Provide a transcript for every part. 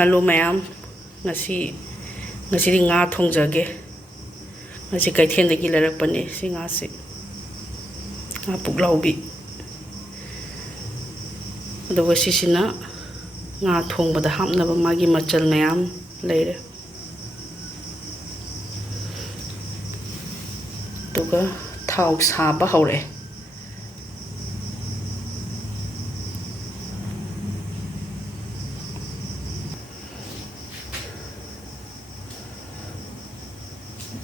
Hello ma'am, ngasi nga thongjage. Ngasi kaithen dagi larakpani si nga si. Nga Puklaobi. Aduga sisina nga thongbada hapnaba magi machal mayam leire. Aduga thau saba hore.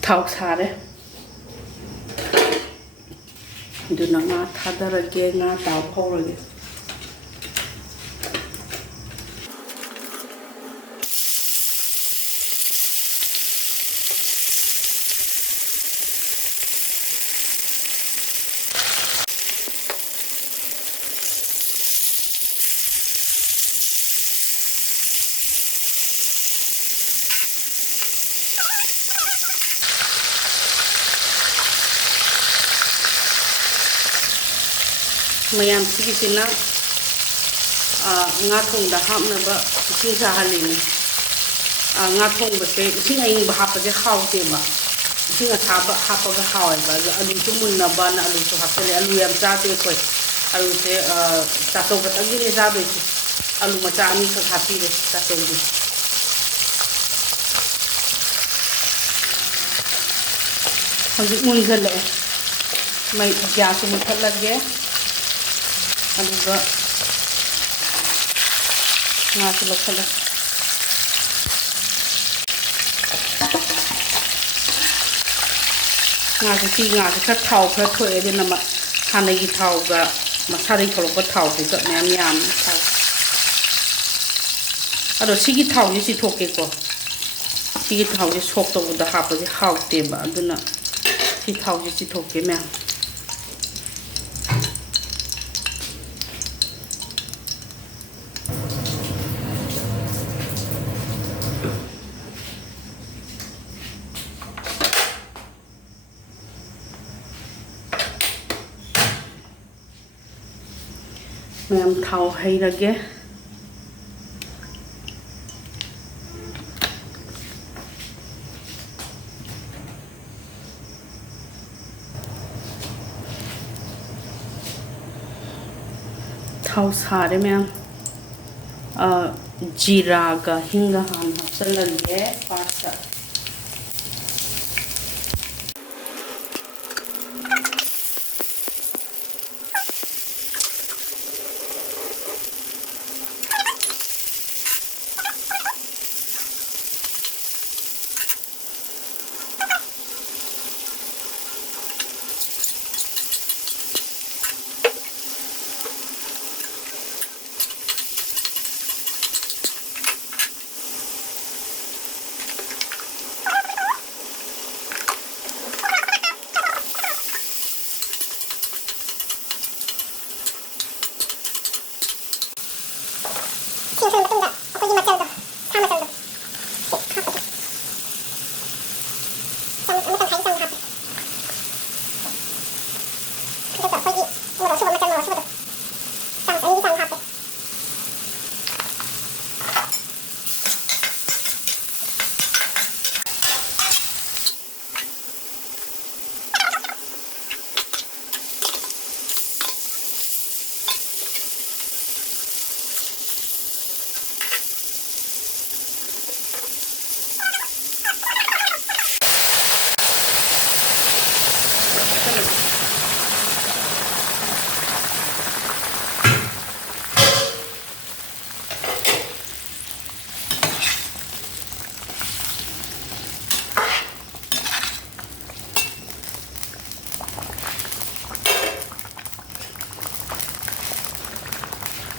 Thau sare. Duna nga thadarage nga tau phorage. Mayam sigisina nga thongda hapnaba ising sahalini nga thongbase ising ayingba hapase hawteba ising asaba hapaga haweba alu su munnaba na alu su hapsale alu yam chade koi alu se tatobga tagine jabe alu macha ani ka hapire tatobgi hojik munjale mai gas muthalage aduga nga si lokala nga si kha thau kha thoe de nama khana gi thau ga masari kholo ko thau ku ga myam yam thau ado sigi thau ji si thoke ko sigi thau ji sok to da ha pa ji hau te ba aduna si thau ji si thoke myam Mayam thau hairage thau sare mayam jira ga hinga han hapsalage pasta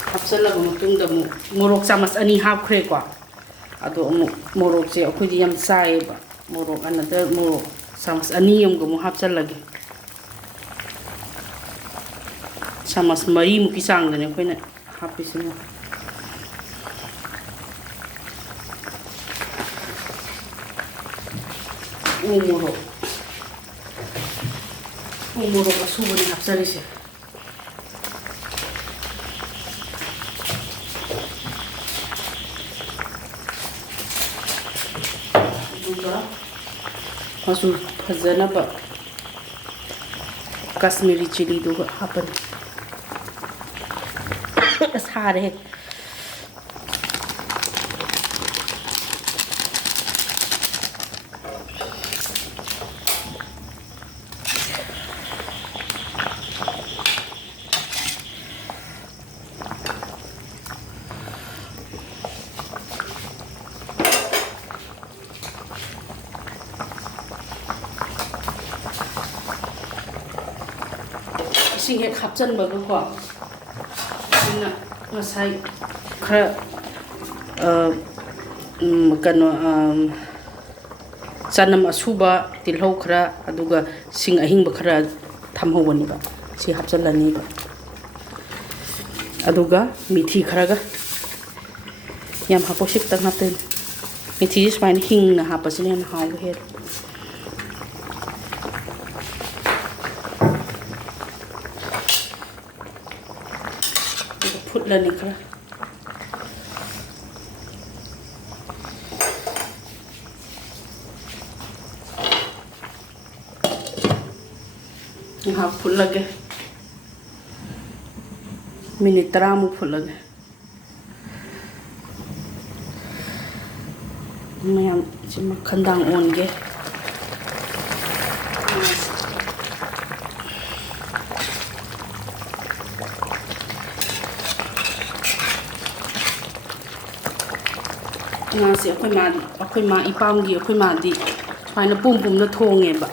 hapsala ba matungda mu morok chamas ani hapkhre kwa ado mu morok je akhudi yam sai ba morok another morok chamas ani yam go mu hapsalage chamas mari mu ki chang dane khoina hapisina morok asubani hapsalise ꯃꯆꯨ ꯐꯖꯅꯕ ꯀꯥꯁꯃꯤꯔꯤ ꯆꯤꯂꯤꯗꯨꯒ ꯍꯥꯞꯄꯅꯤ ꯁꯥꯔꯦ 이싱 ꯍꯦꯛ ꯍꯥꯞꯆꯟꯕꯒꯀꯣ ꯑꯩꯅ ꯉꯁꯥꯏ ꯈꯔ ꯀꯩꯅꯣ ꯆꯅꯝ ꯑꯁꯨꯕ ꯇꯤꯜꯍꯧ ꯈꯔ ꯑꯗꯨꯒ ꯁꯤꯡ ꯑꯍꯤꯡꯕ ꯈꯔ ꯊꯝꯍꯧꯕꯅꯦꯕ ꯁꯤ ꯍꯥꯞꯆꯜꯂꯅꯤꯕ ꯑꯗꯨꯒ ꯃꯤꯊꯤ ꯈꯔꯒ ꯌꯥꯝ ꯍꯥꯞꯄꯣ ꯈꯤꯇꯪ ꯍꯥꯞꯇꯣꯏꯅꯤ ꯃꯤꯊꯤꯁꯤ ꯁꯨꯃꯥꯏꯅ ꯍꯤꯡꯅ ꯍꯥꯞꯄꯁꯤꯅ ꯍꯦꯟꯅ ꯍꯥꯎꯕ ꯍꯦꯜꯂꯦ ꯐꯨꯠꯂꯅꯤ ꯈꯔ ꯉꯥꯏꯍꯥꯛ ꯐꯨꯠꯂꯒꯦ ꯃꯤꯅꯤꯠ 10ꯃꯨꯛ ꯐꯨꯠꯂꯒꯦ ꯃꯌꯥꯝ ꯁꯤ ꯃꯈꯟꯗꯥꯡ ꯑꯣꯟꯒꯦ ꯉꯥꯁꯦ ꯑꯩꯈꯣꯏ ꯃꯥ ꯏꯄꯥꯝꯒꯤ ꯑꯩꯈꯣꯏ ꯃꯥꯗꯤ ꯁꯨꯃꯥꯏꯅ ꯄꯨꯝꯅ ꯊꯣꯡꯉꯦꯕ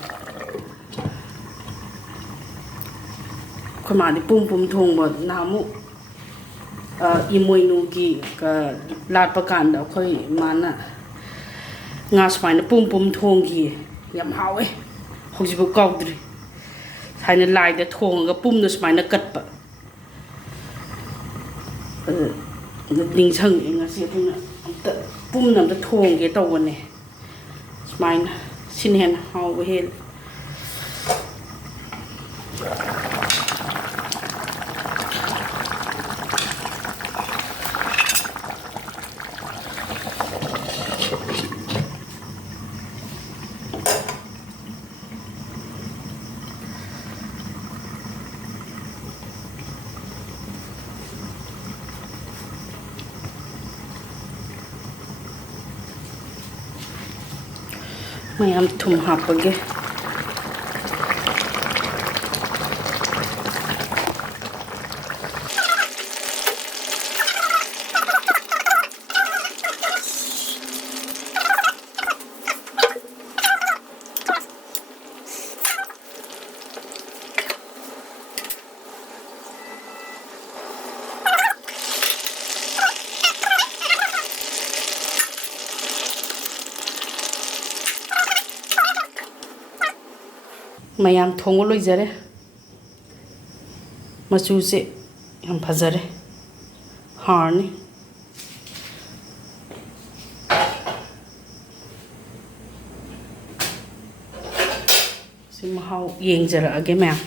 ꯑꯩꯈꯣꯏ ꯃꯥꯗꯤ ꯄꯨꯝ ꯊꯣꯡꯕ ꯅꯍꯥꯟꯃꯨꯛ ꯏꯃꯣꯏꯅꯨꯒꯤ ꯂꯥꯠꯄ ꯀꯥꯟꯗ ꯑꯩꯈꯣꯏ ꯃꯥꯅ ꯉꯥ ꯁꯨꯃꯥꯏꯅ ꯄꯨꯝ ꯊꯣꯡꯈꯤꯌꯦ ꯌꯥꯝ ꯍꯥꯎꯋꯦ ꯍꯧꯖꯤꯛꯐꯥꯎ ꯀꯥꯎꯗ꯭ꯔꯤ ꯁꯨꯃꯥꯏꯅ ꯂꯥꯏꯗ ꯊꯣꯡꯉꯒ ꯄꯨꯝꯅ ꯁꯨꯃꯥꯏꯅ ꯀꯠꯄ ꯅꯤꯡꯁꯤꯡꯉꯦ ꯉꯁꯤ ꯑꯩꯈꯣꯏꯅ ꯄꯨꯝꯅ ꯑꯝꯇ ꯊꯣꯡꯒꯦ ꯇꯧꯕꯅꯦ ꯁꯨꯃꯥꯏꯅ ꯁꯤꯅ ꯍꯦꯟꯅ ꯍꯥꯎꯕ ꯍꯦꯜꯂꯦ ꯃꯌꯥꯝ ꯊꯨꯝ ꯍꯥꯞꯄꯒꯦ ꯃꯌꯥꯝ ꯊꯣꯡꯕ ꯂꯣꯏꯖꯔꯦ ꯃꯆꯨꯁꯦ ꯌꯥꯝ ꯐꯖꯔꯦ ꯍꯥꯎꯔꯅꯤ ꯁꯤ ꯃꯍꯥꯎ ꯌꯦꯡꯖꯔꯛꯑꯒꯦ ꯃꯌꯥꯝ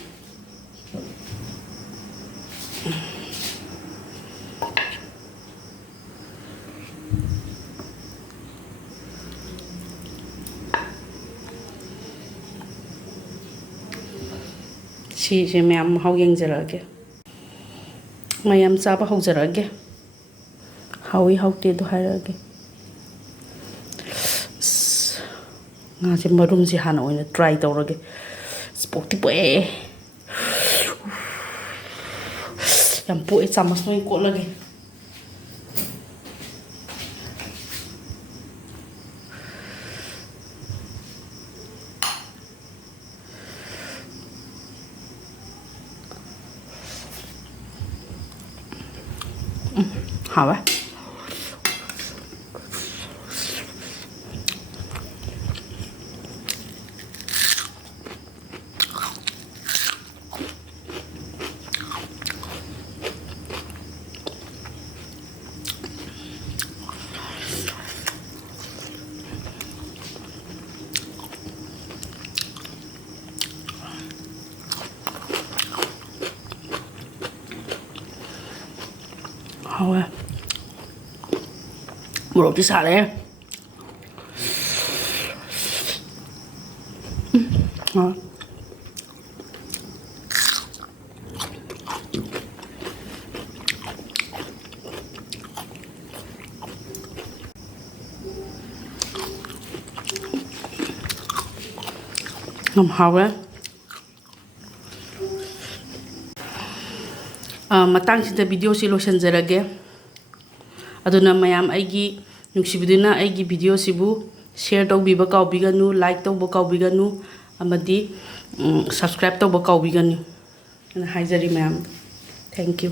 ꯁꯤꯁꯦ ꯃꯌꯥꯝ ꯃꯍꯥꯎ ꯌꯦꯡꯖꯔꯛꯑꯒꯦ ꯃꯌꯥꯝ ꯆꯥꯕ ꯍꯧꯖꯔꯛꯑꯒꯦ ꯍꯥꯎꯏ ꯍꯥꯎꯇꯦꯗꯣ ꯍꯥꯏꯔꯛꯑꯒꯦ ꯉꯥꯁꯦ ꯃꯔꯨꯝꯁꯦ ꯍꯥꯟꯅ ꯑꯣꯏꯅ ꯇ꯭ꯔꯥꯏ ꯇꯧꯔꯒꯦ ꯄꯣꯛꯇꯤ ꯄꯣꯛꯑꯦ ꯌꯥꯝ ꯄꯣꯛꯑꯦ ꯆꯥꯃꯁ ꯑꯣꯏꯅ ꯀꯣꯠꯂꯒꯦ 하와 하와 물 없이 잘해 hawe matang sida video si lotion jarage aduna mayam aigi nungsibiduna aigi video sibu share tawbiba kawbiganu like tawba kawbiganu amadi subscribe tawba kawbiganu ana haijari mayam thank you